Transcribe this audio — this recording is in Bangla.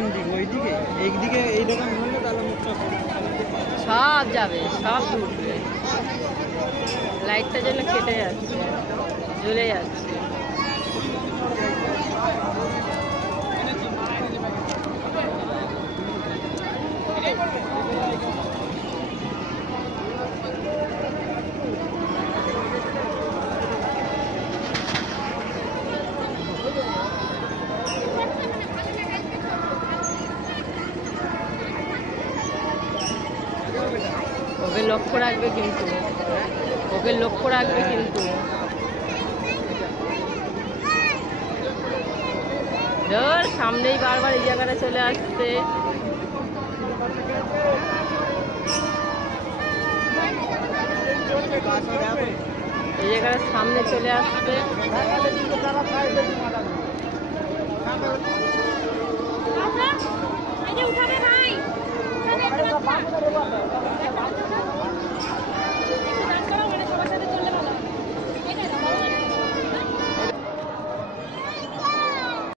কোন দিকে? ওইদিকে এইদিকে এই দোকান ধরলে তাহলে মুখটা সব যাবে, সব উঠবে। লাইটটা যেন কেটে যাচ্ছে, জ্বলে যাচ্ছে। ওকে লক্ষ্য রাখবে কিন্তু, ওকে লক্ষ্য রাখবে কিন্তু। ধর সামনেই বারবার এই জায়গাটা চলে আসছে। এই জায়গাটার সামনে চলে আসছে।